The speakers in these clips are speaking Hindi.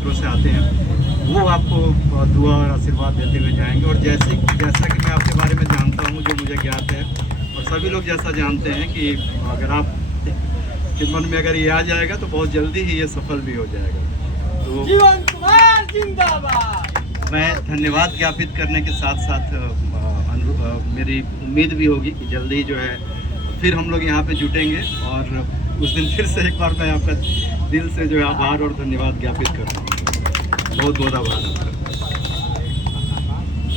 क्षेत्रों से आते हैं, वो आपको दुआ और आशीर्वाद देते हुए जाएंगे। और जैसा कि मैं आपके बारे में जानता हूँ, जो मुझे ज्ञात है, और सभी लोग जैसा जानते हैं कि अगर आप के मन में अगर ये आ जाएगा तो बहुत जल्दी ही ये सफल भी हो जाएगा। तो जीवन कुमार जिंदाबाद। मैं धन्यवाद ज्ञापित करने के साथ साथ मेरी उम्मीद भी होगी कि जल्दी ही जो है फिर हम लोग यहाँ पे जुटेंगे, और उस दिन फिर से एक बार मैं आपका दिल से जो है आभार और धन्यवाद ज्ञापित करता हूँ। बहुत बहुत आभार आपका।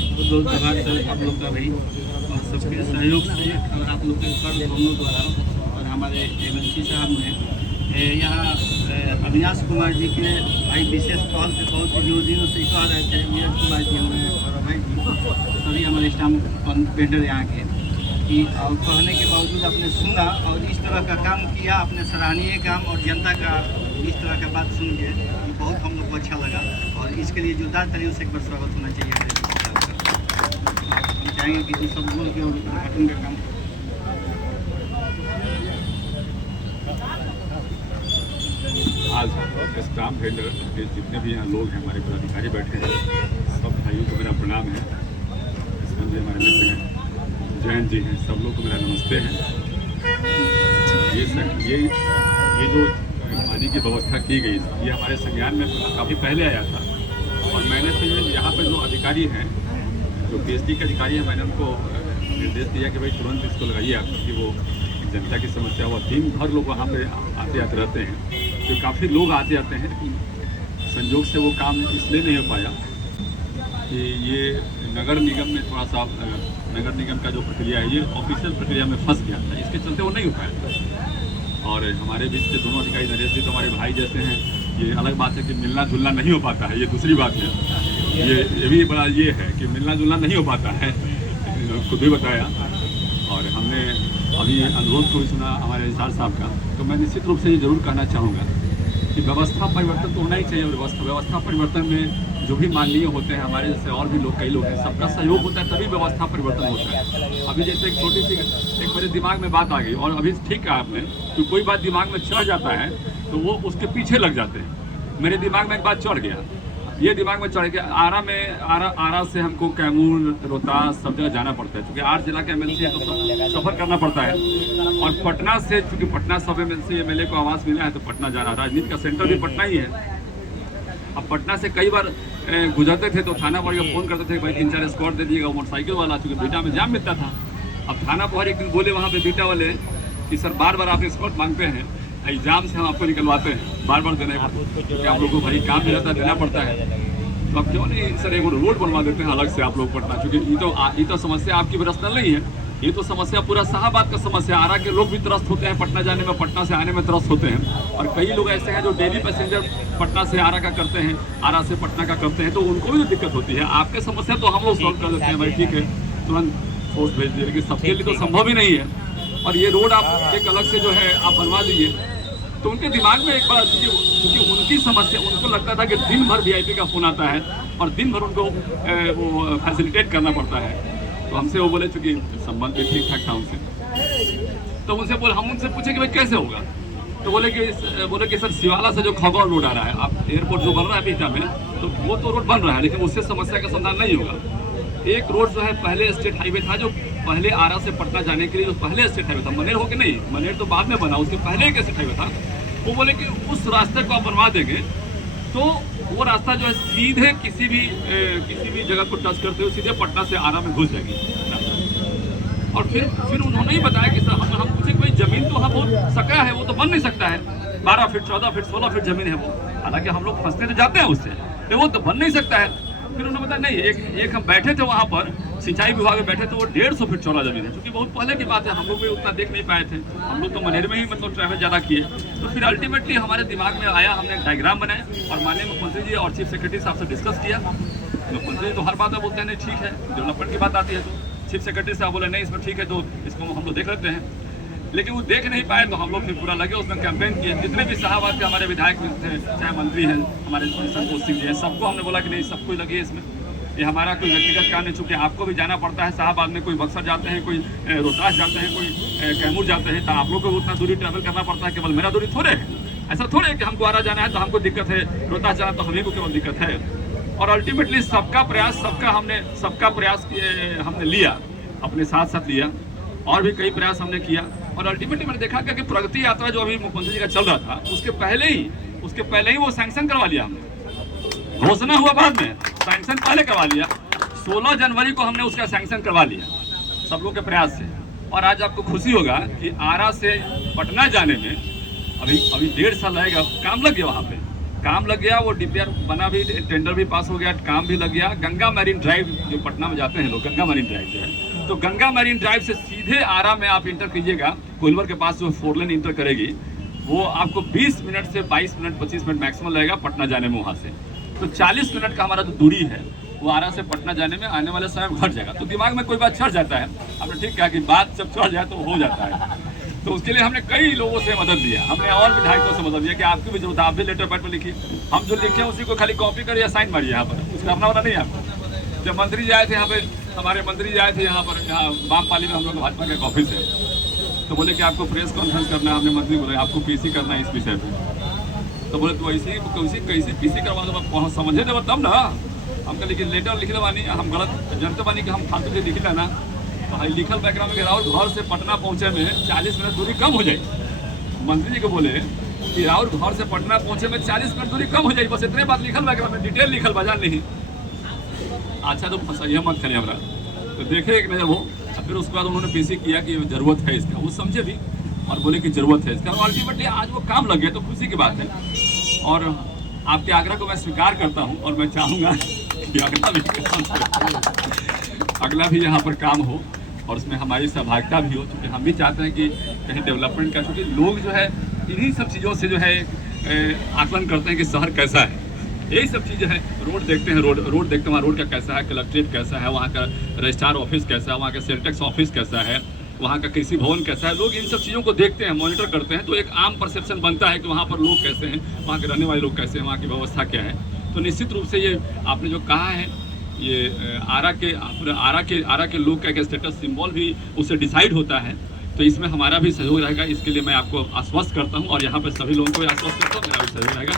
बहुत बहुत आभार सर आप लोग का भी, और सबके सहयोग से और आप लोग के कर दोनों द्वारा, और हमारे एमएलसी साहब ने यहाँ अविनाश कुमार जी के भाई विशेष पहल से बहुत जो दिनों से कह रहे थे, नीरज कुमार जी हमें और अभय जी सभी हमारे स्टाम्प पेंटर यहाँ के, कि और कहने के बावजूद आपने सुना और इस तरह का काम किया, अपने सराहनीय काम, और जनता का इस तरह का बात सुन के बहुत हम लोग को अच्छा लगा, और इसके लिए जोरदार तालियों से एक बार स्वागत होना चाहिए हम चाहेंगे कि सब लोग के उद्घाटन का काम। आज स्टाम्प वेंडर के जितने भी यहाँ लोग हैं, हमारे पदाधिकारी बैठे हैं, सब भाइयों को मेरा प्रणाम है। इसमें जो हमारे मित्र हैं जयंत जी हैं, सब लोग को मेरा नमस्ते है। ये जो पानी की व्यवस्था की गई, ये हमारे संज्ञान में काफ़ी पहले आया था, और मैंने फिर यहाँ पर जो अधिकारी हैं, जो पीएचडी के अधिकारी हैं, मैंने उनको निर्देश दिया कि भाई तुरंत इसको लगाइए आप, क्योंकि वो जनता की समस्या हुआ। दिन भर लोग वहाँ पे आते जाते रहते हैं, तो काफ़ी लोग आते जाते हैं, लेकिन संयोग से वो काम इसलिए नहीं हो पाया कि ये नगर निगम में थोड़ा सा नगर निगम का जो प्रक्रिया है, ये ऑफिशियल प्रक्रिया में फंस गया था, इसके चलते वो नहीं हो पाया था। और हमारे बीच के दोनों अधिकारी, नरेश जी तो हमारे भाई जैसे हैं, ये अलग बात है कि मिलना जुलना नहीं हो पाता है, ये दूसरी बात है। ये भी बड़ा ये है कि मिलना जुलना नहीं हो पाता है, खुद भी बताया। और हमने अभी अनुरोध को भी सुना हमारे इजहार साहब का, तो मैं निश्चित रूप से ये जरूर कहना चाहूँगा कि व्यवस्था परिवर्तन तो होना ही चाहिए। व्यवस्था परिवर्तन में जो भी माननीय होते हैं, हमारे जैसे और भी लोग, कई लोग हैं, सबका सहयोग होता है, तभी व्यवस्था परिवर्तन होता है। अभी जैसे एक छोटी सी एक मेरे दिमाग में बात आ गई, और अभी ठीक कहा आपने कि कोई बात दिमाग में चढ़ जाता है तो वो उसके पीछे लग जाते हैं। मेरे दिमाग में एक बात चढ़ गया, ये दिमाग में चढ़ गया, आरा से हमको कैमूर, रोहतास सब जगह जाना पड़ता है, क्योंकि 8 जिला के एमएलसी है तो सफ़र करना पड़ता है। और पटना से, चूँकि पटना सब एमएलए को आवास मिला है, तो पटना जाना, राजनीति का सेंटर भी पटना ही है। अब पटना से कई बार गुजरते थे तो थाना पर फ़ोन करते थे, भाई 3-4 स्कॉट दे दिएगा, मोटरसाइकिल वाला, चूँकि बीटा में जाम मिलता था। अब थाना पर एक दिन बोले वहाँ पे बीटा वाले कि सर बार बार आप स्कॉट मांगते हैं, एग्जाम से हम आपको निकलवाते हैं, बार बार देने क्योंकि आप लोगों को भाई काम भी रहता है, देना पड़ता है, तो आप क्यों नहीं सर एक रोड बनवा देते हैं अलग से आप लोग पटना, क्योंकि ये तो समस्या आपकी पर्सनल नहीं है, ये तो समस्या पूरा शाहबाद का समस्या। आरा के लोग भी त्रस्त होते हैं पटना जाने में, पटना से आने में त्रस्त होते हैं, और कई लोग ऐसे हैं जो डेली पैसेंजर पटना से आरा का करते हैं, आरा से पटना का करते हैं, तो उनको भी दिक्कत होती है। आपके समस्या तो हम लोग सॉल्व कर देते हैं, भाई ठीक है तुरंत फोर्स भेज दिए, लेकिन सबके लिए तो संभव ही नहीं है। और ये रोड आप एक अलग से जो है आप बनवा दीजिए, तो उनके दिमाग में एक बार, क्योंकि उनकी समस्या, उनको लगता था कि दिन भर वीआईपी का फ़ोन आता है और दिन भर उनको वो फैसिलिटेट करना पड़ता है। तो हमसे वो बोले, चूँकि संबंध भी ठीक ठाक था उनसे, तो उनसे बोले, हम उनसे पूछे कि भाई कैसे होगा, तो बोले कि सर शिवाला से जो खगौर रोड आ रहा है, आप एयरपोर्ट जो बन रहा है बीटा में, तो वो तो रोड बन रहा है, लेकिन उससे समस्या का समाधान नहीं होगा। एक रोड जो है पहले स्टेट हाईवे था, जो पहले आरा से पटना जाने के लिए जो पहले स्टेट हाईवे था, मनेर होके नहीं, मनेर तो बाद में बना, उसके पहले एक स्टेट हाईवे था, वो बोले कि उस रास्ते को आप बनवा देंगे तो वो रास्ता जो है सीधे किसी भी जगह को टच करते हुए सीधे पटना से आरा में घुस जाएगी। और फिर उन्होंने ही बताया कि सर हम पूछे कोई ज़मीन तो हम बहुत सकरा है, वो तो बन नहीं सकता है, 12 फीट 14 फीट 16 फीट ज़मीन है वो, हालांकि हम लोग फंसते तो जाते हैं उससे, तो वो तो बन नहीं सकता है। फिर उन्होंने बताया नहीं, एक हम बैठे थे वहाँ पर, सिंचाई विभाग में बैठे थे, वो 150 फीट चौड़ा जमीन है, क्योंकि बहुत पहले की बात है, हम लोग भी उतना देख नहीं पाए थे, हम लोग तो मनेर में ही मतलब ट्रैवल ज़्यादा किए। तो फिर अल्टीमेटली हमारे दिमाग में आया, हमने एक डायग्राम बनाया और माननीय मुख्यमंत्री जी और चीफ सेक्रेटरी साहब से डिस्कस किया। मुख्यमंत्री जी तो हर बात में बोलते हैं नहीं ठीक है, डेवलपमेंट की बात आती है तो चीफ सेक्रेटरी साहब बोले नहीं इसमें ठीक है, तो इसको हम लोग देख लेते हैं, लेकिन वो देख नहीं पाए। तो हम लोग फिर पूरा लगे उसमें कैंपेन किए, जितने भी शाहबाद के हमारे विधायक थे, चाहे मंत्री हैं हमारे संतोष सिंह जी हैं, सबको हमने बोला कि नहीं सबको लगे इसमें, ये हमारा कोई व्यक्तिगत काम नहीं, चूँकि आपको भी जाना पड़ता है शाहबाद में, कोई बक्सर जाते हैं, कोई रोहतास जाते हैं, कोई कैमूर जाते हैं, तो आप लोग को उतना दूरी ट्रैवल करना पड़ता है, केवल मेरा दूरी थोड़े है, ऐसा थोड़ा है कि हमको आरा जाना है तो हमको दिक्कत है, रोहतास जाना तो हमें को केवल दिक्कत है। और अल्टीमेटली सबका प्रयास हमने लिया, अपने साथ साथ लिया, और भी कई प्रयास हमने किया। और अल्टीमेटली मैंने देखा कि प्रगति यात्रा जो अभी मुख्यमंत्री जी का चल रहा था, उसके पहले ही वो सैंक्शन करवा लिया हमने। घोषणा हुआ बाद में, सैंक्शन पहले करवा लिया। 16 जनवरी को हमने उसका सैंक्शन करवा लिया सब लोग के प्रयास से। और आज आपको खुशी होगा कि आरा से पटना जाने में अभी 1.5 साल लगेगा। काम लग गया, वहाँ पे काम लग गया, वो DPR बना भी, टेंडर भी पास हो गया, काम भी लग गया। गंगा मैरीन ड्राइव जो पटना में जाते हैं लोग, गंगा मैरीन ड्राइव जो है, तो गंगा मैरीन ड्राइव से सीधे आरा में आप इंटर कीजिएगा। कोइलवर के पास जो 4 लेन इंटर करेगी, वो आपको 20 मिनट से 22 मिनट 25 मिनट मैक्सिमम लगेगा पटना जाने में वहाँ से। तो 40 मिनट का हमारा जो दूरी है वो आरा से पटना जाने में आने वाले समय में घट जाएगा। तो दिमाग में कोई बात चढ़ जाता है, आपने ठीक कहा कि बात जब चढ़ जाए तो हो जाता है। तो उसके लिए हमने कई लोगों से मदद लिया, हमने और विधायकों से मदद लिया कि आपकी भी जरूरत है, आप भी लेटर पैड पर लिखिए। हम जो लिखे उसी को खाली कॉपी करिए, साइन मारिए यहाँ पर, कुछ करना वाला नहीं है आपको। जब मंत्री जी आए थे यहाँ पे, हमारे मंत्री जी आए थे यहाँ बामपाली में, हम लोग भाजपा के ऑफिस है, तो बोले कि आपको प्रेस कॉन्फ्रेंस करना है। हमने मंत्री बोले आपको PC करना है इस विषय पे। तो बोले तो कैसे PC करवा दो, समझे देव तब ना। हम कह लेकिन लेटर लिख देवानी, हम गलत जानते बानी कि हम फालतू के लिख लेना। तो लिखल बैकग्राउंड में राउर घर से पटना पहुँचे में 40 मिनट दूरी कम हो जाए। मंत्री जी को बोले कि राउर घर से पटना पहुँचे में 40 मिनट दूरी कम हो जाए, बस इतने बात लिखल बैकग्राउंड में, डिटेल लिखल बाजार नहीं। अच्छा तो फंसाइए मत करिए हमरा। तो देखे एक नजर वो, फिर उसके बाद उन्होंने PC किया कि जरूरत है इसका, वो समझे भी और बोले कि जरूरत है इसका। और अल्टीमेटली आज वो काम लग गया, तो खुशी की बात है। और आपके आग्रह को मैं स्वीकार करता हूँ, और मैं चाहूँगा कि अगला भी यहाँ पर काम हो और उसमें हमारी सहभागिता भी हो, क्योंकि हम भी चाहते हैं कि कहीं डेवलपमेंट का, क्योंकि लोग जो है इन्हीं सब चीज़ों से जो है आकलन करते हैं कि शहर कैसा है। यही सब चीज़ें हैं, रोड देखते हैं, रोड देखते हैं वहाँ रोड का कैसा है, कलेक्ट्रेट कैसा है, वहाँ का रजिस्ट्रार ऑफिस कैसा है, वहाँ का सेल टैक्स ऑफिस कैसा है, वहाँ का कृषि भवन कैसा है। लोग इन सब चीज़ों को देखते हैं, मॉनिटर करते हैं, तो एक आम परसेप्शन बनता है कि वहाँ पर लोग कैसे हैं, वहाँ के रहने वाले लोग कैसे हैं, वहाँ की व्यवस्था क्या है। तो निश्चित रूप से ये आपने जो कहा है, ये आरा के लोग का एक स्टेटस सिंबल भी उससे डिसाइड होता है। तो इसमें हमारा भी सहयोग रहेगा, इसके लिए मैं आपको आश्वस्त करता हूँ, और यहाँ पर सभी लोगों को भी आश्वस्त करता हूँ, मेरा भी सहयोग रहेगा।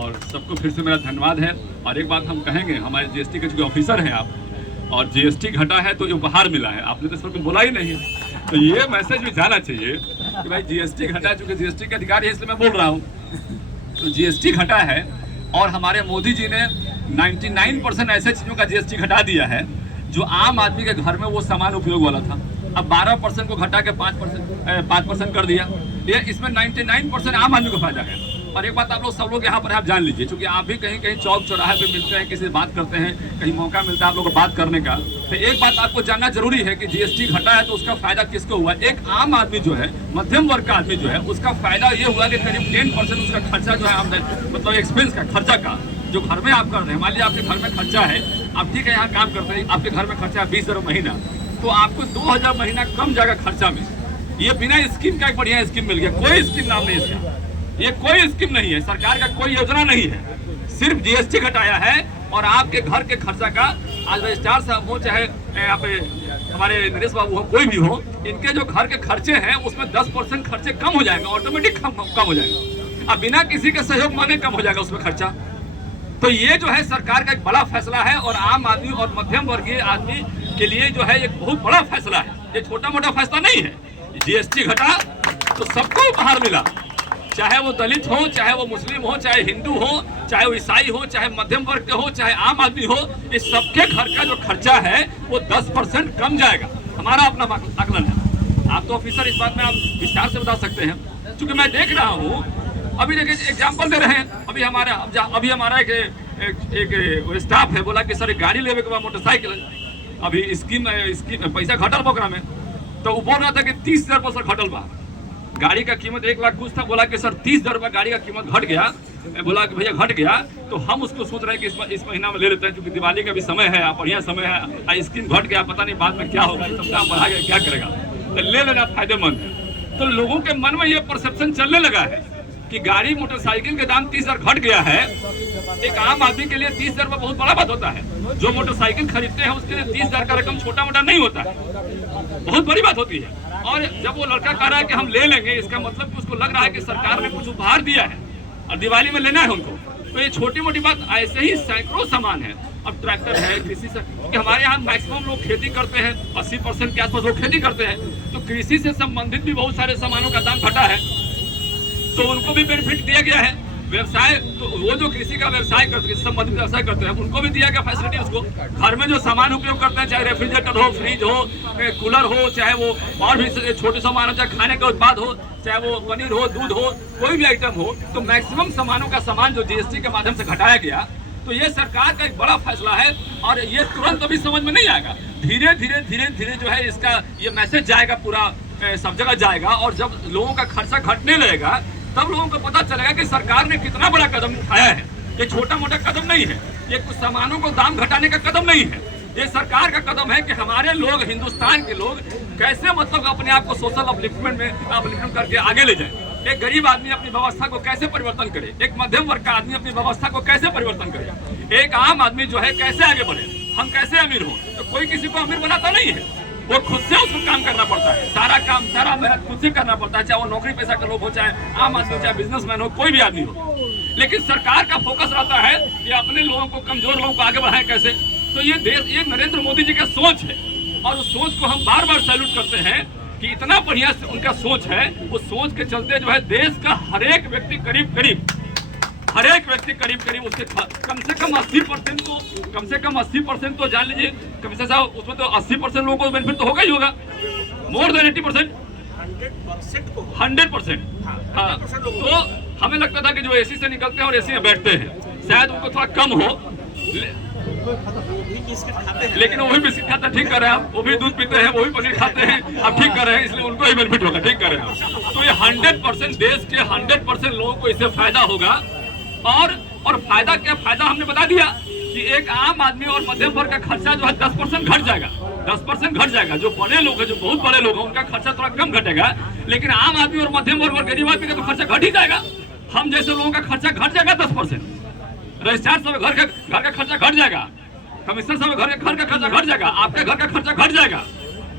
और सबको फिर से मेरा धन्यवाद है। और एक बात हम कहेंगे, हमारे GST के जो ऑफिसर हैं आप, और GST घटा है तो उपहार मिला है, आपने तो इस पर कुछ बोला ही नहीं है। तो ये मैसेज भी जाना चाहिए कि भाई GST घटा, चूँकि GST के अधिकारी है इसलिए मैं बोल रहा हूँ। तो GST घटा है, और हमारे मोदी जी ने 99% ऐसे चीज़ों का GST घटा दिया है जो आम आदमी के घर में वो सामान उपयोग वाला था। अब 12% को घटा के 5% कर दिया। ये इसमें 99% आम आदमी को फायदा है। और एक बात आप लोग सब लोग यहाँ पर आप जान लीजिए, क्योंकि आप भी कहीं कहीं चौक चौराहे पे मिलते हैं, किसी से बात करते हैं, कहीं मौका मिलता है आप लोग को बात करने का, तो एक बात आपको जानना जरूरी है कि GST घटा है तो उसका फायदा किसको हुआ। एक आम आदमी जो है, मध्यम वर्ग का आदमी जो है, उसका फायदा ये हुआ कि करीब 10% उसका खर्चा जो है, मतलब एक्सपेंस का, खर्चा का, जो घर में आप कर रहे हैं। मान लीजिए आपके घर में खर्चा है, आप ठीक है यहाँ काम करते हैं, आपके घर में खर्चा है 20,000 महीना, तो आपको 2,000 महीना कम जाएगा खर्चा में। ये बिना स्कीम का एक बढ़िया स्कीम मिल गया। कोई स्कीम नाम नहीं इसका, ये कोई स्कीम नहीं है, सरकार का कोई योजना नहीं है, सिर्फ GST घटाया है। और आपके घर के खर्चा का, आज रजिस्ट्रार साहब हो चाहे यहाँ पे हमारे नरेश बाबू हो, कोई भी हो, इनके जो घर के खर्चे हैं उसमें 10% खर्चे कम हो जाएगा, ऑटोमेटिक कम हो जाएगा। अब बिना किसी के सहयोग मांगे कम हो जाएगा उसमें खर्चा। तो ये जो है सरकार का एक बड़ा फैसला है, और आम आदमी और मध्यम वर्गीय आदमी के लिए जो है एक बहुत बड़ा फैसला है। ये छोटा मोटा फैसला नहीं है। GST घटा तो सबको उपहार मिला, चाहे वो दलित हो, चाहे वो मुस्लिम हो, चाहे हिंदू हो, चाहे वो ईसाई हो, चाहे मध्यम वर्ग के हो, चाहे आम आदमी हो, इस सबके घर का जो खर्चा है वो 10% कम जाएगा। हमारा अपना आकलन है। आप तो ऑफिसर, इस बात में आप विस्तार से बता सकते हैं, क्योंकि मैं देख रहा हूँ। अभी देखिए एग्जाम्पल दे रहे हैं, अभी हमारा एक स्टाफ है, बोला कि सर एक गाड़ी लेवे के बाद मोटरसाइकिल, अभी स्कीम पैसा घटल बकरा में, तो वो बोल रहा था कि 30,000 घटल बा। गाड़ी का कीमत 1 लाख कुछ था, बोला कि सर 30,000 रुपये गाड़ी का कीमत घट गया। बोला कि भैया घट गया, तो हम उसको सोच रहे हैं कि इस महीना में ले लेते हैं, क्योंकि दिवाली का भी समय है, बढ़िया समय है, स्कीम घट गया, पता नहीं बाद में क्या होगा, ये सब दाम बढ़ा गया, क्या करेगा, तो ले लेना फायदेमंद है। तो लोगों के मन में ये परसेप्शन चलने लगा है कि गाड़ी मोटरसाइकिल के दाम 30,000 घट गया है, एक आम आदमी के लिए 30,000 रुपये बहुत बड़ा बात होता है। जो मोटरसाइकिल खरीदते हैं उसके लिए 30,000 का रकम छोटा मोटा नहीं होता है, बहुत बड़ी बात होती है। और जब वो लड़का कह रहा है कि हम ले लेंगे, इसका मतलब कि उसको लग रहा है कि सरकार ने कुछ उपहार दिया है और दिवाली में लेना है उनको। तो ये छोटी मोटी बात, ऐसे ही सैकड़ों सामान है। अब ट्रैक्टर है, कृषि से, कि हमारे यहाँ मैक्सिमम लोग खेती करते हैं, 80% के आसपास लोग खेती करते हैं, तो कृषि से संबंधित भी बहुत सारे सामानों का दाम घटा है, तो उनको भी बेनिफिट दिया गया है। व्यवसाय, तो वो जो कृषि का व्यवसाय करते हैं, संबंधित व्यवसाय करते हैं, उनको भी दिया गया फैसिलिटी। उसको घर में जो सामान उपयोग करते हैं, चाहे रेफ्रिजरेटर हो, फ्रिज हो, कूलर हो, चाहे वो और भी छोटे सामान हो, चाहे खाने का उत्पाद हो, चाहे वो पनीर हो, दूध हो, कोई भी आइटम हो, तो मैक्सिमम सामानों का सामान जो जीएसटी के माध्यम से घटाया गया, तो ये सरकार का एक बड़ा फैसला है। और ये तुरंत अभी समझ में नहीं आएगा, धीरे धीरे जो है इसका ये मैसेज जाएगा, पूरा सब जगह जाएगा। और जब लोगों का खर्चा घटने लगेगा, तब लोगों को पता चलेगा कि सरकार ने कितना बड़ा कदम उठाया है। ये छोटा मोटा कदम नहीं है, ये कुछ सामानों को दाम घटाने का कदम नहीं है, ये सरकार का कदम है कि हमारे लोग, हिंदुस्तान के लोग कैसे मतलब अपने आप को सोशल अपलिफ्टमेंट करके आगे ले जाए। एक गरीब आदमी अपनी व्यवस्था को कैसे परिवर्तन करे, एक मध्यम वर्ग का आदमी अपनी व्यवस्था को कैसे परिवर्तन करे, एक आम आदमी जो है कैसे आगे बढ़े, हम कैसे अमीर हो। तो कोई किसी को अमीर बनाता नहीं है, वो खुद से उसको काम करना पड़ता है, सारा काम, सारा मेहनत खुद से करना पड़ता है, चाहे वो नौकरी पेशा का लोग हो, चाहे आम आदमी, चाहे बिजनेसमैन हो, कोई भी आदमी हो। लेकिन सरकार का फोकस रहता है कि अपने लोगों को, कमजोर लोगों को आगे बढ़ाएं कैसे। तो ये देश, ये नरेंद्र मोदी जी का सोच है, और उस सोच को हम बार बार सैल्यूट करते हैं कि इतना बढ़िया उनका सोच है। उस सोच के चलते जो है देश का हर एक व्यक्ति करीब करीब उसके कम से कम 80% तो जान लीजिए, कमिश्नर साहब, उसमें तो 80% लोगों को बेनिफिट तो होगा ही होगा, मोर देन 80%, 100%। हाँ, तो हमें लगता था कि जो एसी से निकलते हैं और एसी में बैठते हैं, शायद उनको थोड़ा कम हो, लेकिन वो भी बिस्किट खाते हैं, ठीक कर रहे हैं आप, वो भी दूध पीते हैं, वो भी पनीर खाते हैं, आप ठीक कर रहे हैं, इसलिए उनको ही बेनिफिट होगा, ठीक कर रहे हैं। तो ये 100% देश के 100% लोगों को इससे फायदा होगा। और फायदा क्या, फायदा हमने बता दिया कि एक आम आदमी और मध्यम वर्ग का खर्चा जो है 10% घट जाएगा, 10% घट जाएगा। जो बड़े लोग हैं, जो बहुत बड़े लोग हैं, उनका खर्चा थोड़ा कम घटेगा, लेकिन आम आदमी और मध्यम वर्ग और गरीब आदमी का तो खर्चा घट ही जाएगा। हम जैसे लोगों का खर्चा घट जाएगा 10%, रजिस्ट्रार साहब घर का खर्चा घट जाएगा, कमिश्नर साहब घर का खर्चा घट जाएगा, आपके घर का खर्चा घट जाएगा।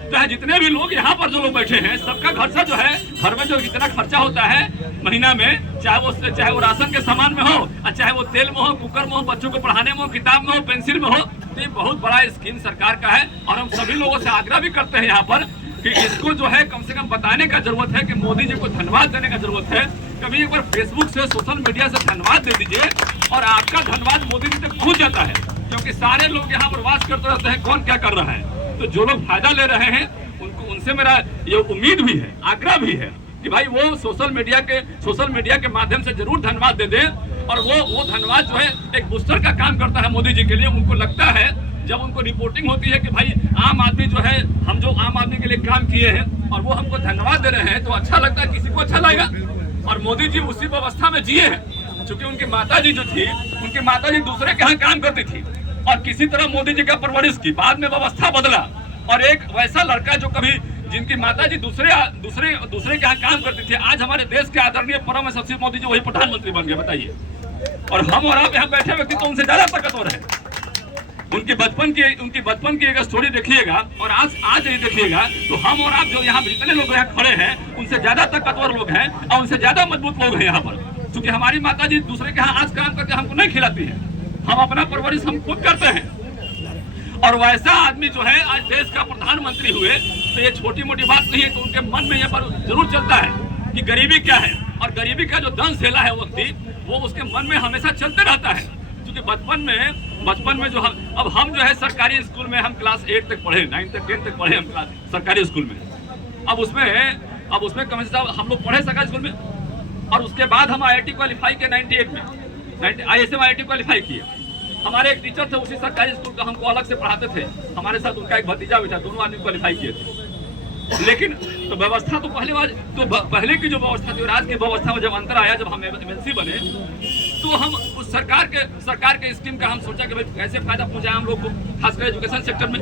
चाहे जितने भी लोग यहाँ पर जो लोग बैठे हैं, सबका खर्चा जो है, घर में जो जितना खर्चा होता है महीना में, चाहे वो राशन के सामान में हो, और चाहे वो तेल में हो, कुकर में हो, बच्चों को पढ़ाने में हो, किताब में हो, पेंसिल में हो, तो ये बहुत बड़ा स्कीम सरकार का है। और हम सभी लोगों से आग्रह भी करते हैं यहाँ पर कि इसको जो है कम से कम बताने का जरूरत है, कि मोदी जी को धन्यवाद देने का जरूरत है। कभी एक बार फेसबुक से, सोशल मीडिया से धन्यवाद दे दीजिए, और आपका धन्यवाद मोदी जी तक पहुँच जाता है, क्योंकि सारे लोग यहाँ पर वास करते रहते हैं कौन क्या कर रहा है। तो जो लोग फायदा ले रहे हैं उनसे मेरा ये उम्मीद भी है, आग्रह भी है कि भाई वो सोशल मीडिया के माध्यम से जरूर धन्यवाद दे दें। और वो धन्यवाद जो है एक बूस्टर का काम करता है मोदी जी के लिए। उनको लगता है, जब उनको रिपोर्टिंग होती है कि भाई आम आदमी जो है, हम जो आम आदमी के लिए काम किए हैं और वो हमको धन्यवाद दे रहे हैं, तो अच्छा लगता है, किसी को अच्छा लगेगा। और मोदी जी उसी व्यवस्था में जिए हैं, क्योंकि उनकी माता जी जो थी, उनकी माता जी दूसरे के यहाँ काम करती थी, और किसी तरह मोदी जी का परवरिश की, बाद में व्यवस्था बदला, और एक वैसा लड़का जो कभी, जिनकी माता जी दूसरे के यहाँ काम करती थी, आज हमारे देश के आदरणीय परम सचिव मोदी जी वही प्रधानमंत्री बन गए, बताइए। और हम और आप यहाँ बैठे व्यक्ति तो उनसे ज्यादा ताकतवर है। उनकी बचपन की एक स्टोरी देखिएगा और आज ये देखिएगा, तो हम और आप जो यहाँ जितने लोग यहाँ खड़े हैं, उनसे ज्यादा ताकतवर लोग हैं और उनसे ज्यादा मजबूत लोग हैं यहाँ पर। क्योंकि हमारी माता जी दूसरे के यहाँ आज काम करके हमको नहीं खिलाती है, हम अपना परवरिश हम खुद करते हैं। और वैसा आदमी जो है आज देश का प्रधानमंत्री हुए, तो ये छोटी मोटी बात नहीं है। तो उनके मन में ये पर जरूर चलता है कि गरीबी क्या है, और गरीबी का जो दंश झेला है व्यक्ति, वो उसके मन में हमेशा चलते रहता है। क्योंकि बचपन में जो हम जो है सरकारी स्कूल में हम क्लास 8 तक पढ़े, 9 तक 10 तक पढ़े हम क्लास सरकारी स्कूल में। अब उसमें कमिश्नर साहब हम लोग पढ़े सरकारी स्कूल में, और उसके बाद हम IIT क्वालिफाई किए 98 में, ISM IIT क्वालिफाई किए। हमारे एक टीचर थे उसी सरकारी स्कूल का, हमको अलग से पढ़ाते थे, हमारे साथ उनका एक भतीजा भी था, दोनों आदमी क्वालिफाई किए थे। लेकिन तो व्यवस्था तो पहले की जो व्यवस्था थी और आज की व्यवस्था में जब अंतर आया, जब हम MNC बने, तो हम उस सरकार के स्कीम का हम सोचा कि भाई कैसे फायदा पहुंचाए हम लोग को, खासकर एजुकेशन सेक्टर में।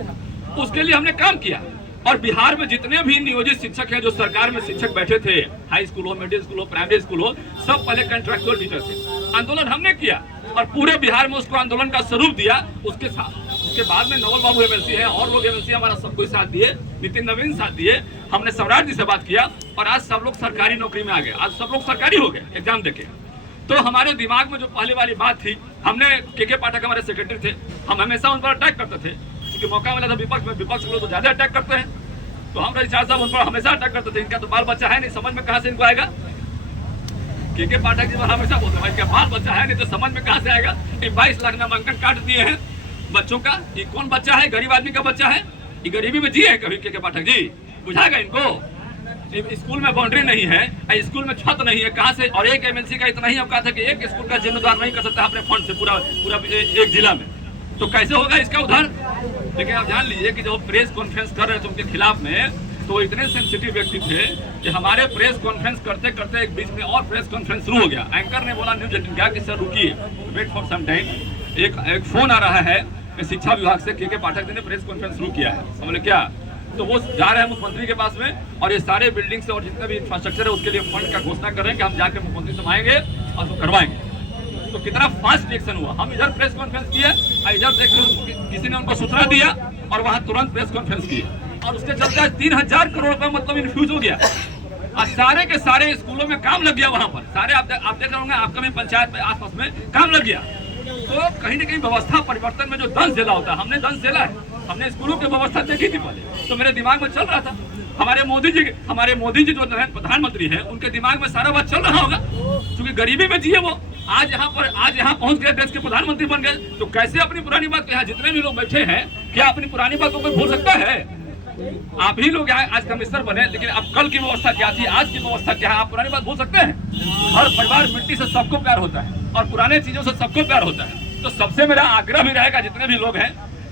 उसके लिए हमने काम किया। और बिहार में जितने भी नियोजित शिक्षक हैं, जो सरकार में शिक्षक बैठे थे, हाई स्कूल हो, मिडिल स्कूल हो, प्राइमरी स्कूल हो, सब पहले कंट्रैक्चुअल टीचर थे। आंदोलन हमने किया और पूरे बिहार में उसको आंदोलन का स्वरूप दिया। उसके बाद में नवल बाबू एमएलसी है और लोग एमएलसी हमारा सबको साथ दिए, नितिन नवीन साथ दिए, हमने सम्राट जी से बात किया और आज सब लोग सरकारी नौकरी में आ गए, आज सब लोग सरकारी हो गए एग्जाम देके। तो हमारे दिमाग में जो पहले वाली बात थी, हमने के पाठक हमारे सेक्रेटरी थे, हम हमेशा उन पर अटैक करते थे क्योंकि मौका मिला था विपक्ष में, विपक्ष के लोग तो ज्यादा अटैक करते हैं, तो हम रजिस्ट्रार साहब उन पर हमेशा अटैक करते थे। इनका तो बाल बच्चा है नहीं, समझ में कहाँ से इनको आएगा? के पाठक जी हमेशा बोलते हैं इनका बाल बच्चा है नहीं तो समझ में कहाँ से आएगा? 22 लाख नामांकन काट दिए हैं बच्चों का, ये कौन बच्चा है? गरीब आदमी का बच्चा है, ये गरीबी में जिए कभी के पाठक जी? बुझाएगा इनको? स्कूल में बाउंड्री नहीं है, स्कूल में छत नहीं है, कहाँ से? और एक एमएलसी का इतना ही औकात है कि एक स्कूल का जिम्मेदार नहीं कर सकता अपने फंड से पूरा एक जिला में, तो कैसे होगा इसका उधार? लेकिन आप जान लीजिए कि जब प्रेस कॉन्फ्रेंस कर रहे थे उनके खिलाफ में, तो इतने सेंसिटिव व्यक्ति थे कि हमारे प्रेस कॉन्फ्रेंस करते करते एक बीच में और प्रेस कॉन्फ्रेंस शुरू हो गया। एंकर ने बोला न्यूज 18 का कि सर रुकिए, वेट फॉर सम टाइम, एक फोन आ रहा है शिक्षा विभाग से, के पाठक जी ने प्रेस कॉन्फ्रेंस शुरू किया है। हमने क्या? तो वो जा रहे हैं मुख्यमंत्री के पास में और ये सारे बिल्डिंग से और जितने भी इंफ्रास्ट्रक्चर है उसके लिए फंड का घोषणा कर रहे हैं कि हम जाकर मुख्यमंत्री से मांगेंगे और वो करवाएंगे। तो कितना फास्ट रिएक्शन हुआ, हम इधर प्रेस कॉन्फ्रेंस किए और इधर देख किसी ने उनको सूचना दिया और वहाँ तुरंत प्रेस कॉन्फ्रेंस किए और उसके चलते 3000 करोड़ रुपए मतलब इन्फ्यूज हो गया और सारे के सारे स्कूलों में काम लग गया। वहाँ पर सारे आप देख रहे होंगे आपका में पंचायत में आसपास में काम लग गया। तो कहीं ना कहीं व्यवस्था परिवर्तन में जो दंश झेला होता है, हमने दंश झेला है, हमने स्कूलों की व्यवस्था देखी थी पहले, तो मेरे दिमाग में चल रहा था। हमारे मोदी जी जो प्रधानमंत्री हैं उनके दिमाग में सारा बात चल रहा होगा, क्योंकि गरीबी में जिए वो, आज यहाँ पहुंच गए, देश के प्रधानमंत्री बन गए, तो कैसे अपनी पुरानी बात? यहाँ जितने भी लोग बैठे हैं, क्या अपनी पुरानी बात को कोई भूल सकता है? आप ही लोग आज कमिश्नर बने, लेकिन अब कल की व्यवस्था क्या थी, आज की व्यवस्था क्या है, आप पुरानी बात भूल सकते हैं? हर परिवार मिट्टी से सबको प्यार होता है और पुराने चीजों से सबको प्यार होता है। तो सबसे मेरा आग्रह भी रहेगा जितने भी लोग हैं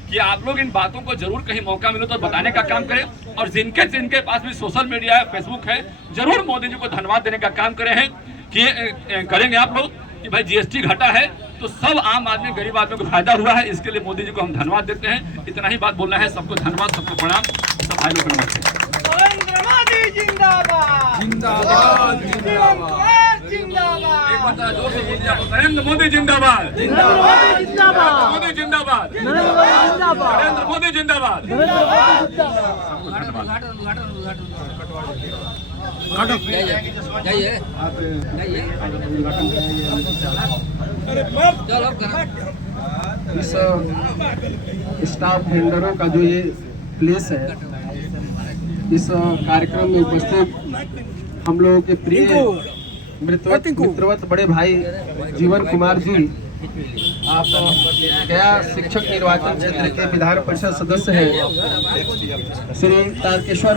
कि आप लोग इन बातों को जरूर कहीं मौका मिले तो बताने का काम करें, और जिनके पास भी सोशल मीडिया है, फेसबुक है, जरूर मोदी जी को धन्यवाद देने का काम करेंगे आप लोग कि भाई जीएसटी घटा है तो सब आम आदमी, गरीब आदमी को फायदा हुआ है, इसके लिए मोदी जी को हम धन्यवाद देते हैं। इतना ही बात बोलना है। सबको धन्यवाद, सबको प्रणाम, सब भाई लोग नरेंद्र मोदी जिंदाबाद जिंदाबाद जिंदाबाद जिंदाबाद। एक बात जोर से बोल दिया, नरेंद्र मोदी जिंदाबाद जिंदाबाद जिंदाबाद मोदी जिंदाबाद जिंदाबाद नरेंद्र मोदी जिंदाबाद। इस स्टाफ वेंडरों का जो ये प्लेस है, इस कार्यक्रम में उपस्थित हम लोगों के प्रिय मित्रवत बड़े भाई जीवन कुमार जी, आप गया शिक्षक निर्वाचन क्षेत्र के विधान परिषद सदस्य हैं, श्री तारकेश्वर